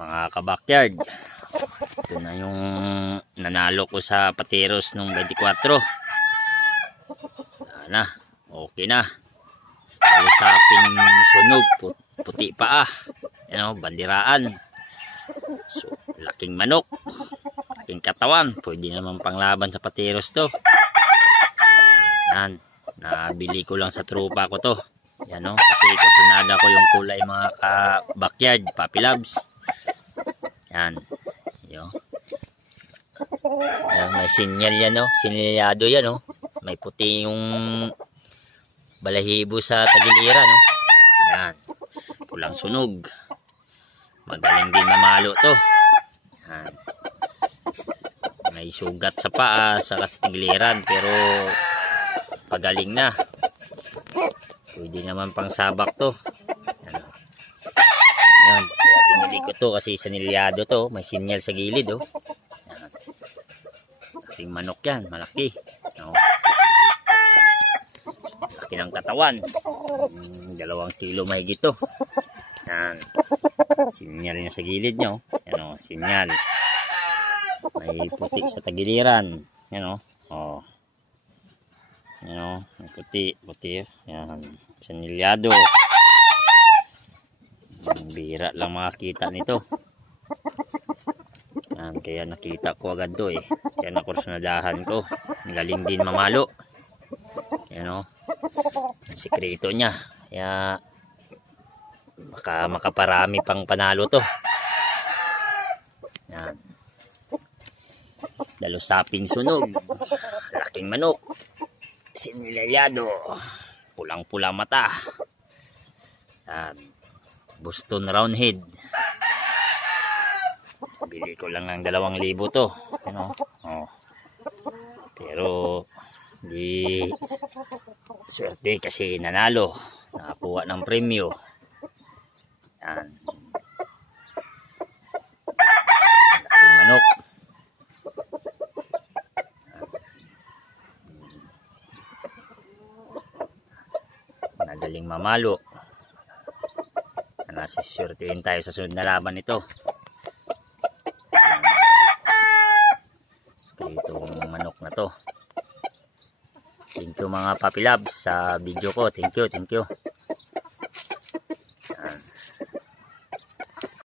Mga kabakyard, ito na yung nanalo ko sa Pateros nung 24. Na, okay na. Usaping sunog, puti pa bandiraan. So, laking manok, laking katawan, pwede naman panglaban sa Pateros to. Yan, nabili ko lang sa trupa ko to. Yan kasi kursunada ko yung kulay mga ka-backyard, puppy loves. Yan, yan, may sinyal yan sinilyado yan may puti yung balahibo sa tagiliran yan, pulang sunog, magaling din mamalo to. Yan, may sugat sa paa sa tagiliran pero pagaling na, pwede naman pang sabak to. Yan, kaya binili ko to kasi sinilyado to, may sinyal sa gilid yan. Laking manok yan, malaki laki ng katawan, 2 kilo mahigit to. Yan, sinyal niya sa gilid nyo, sinyal, may puti sa tagiliran, yan puti, yan, sinilyado. Bira lang makakita nito. Yan, kaya nakita ko agad to kaya nakursunadahan ko. Galing din mamalo. Yan sikreto niya. Kaya makaparami pang panalo to. Yan, dalusaping sunog, laking manok, sinilyado, pulang-pula mata. Yan, Boston Roundhead. Bili ko lang ng 2,000 to. Pero di swerte kasi nanalo, nakakuha ng premyo. Yan, laking manok. Madaling mamalo. Nasisyortein tayo sa sunod na laban ito. Itong manok na to. Thank you mga puppy loves sa video ko. Thank you.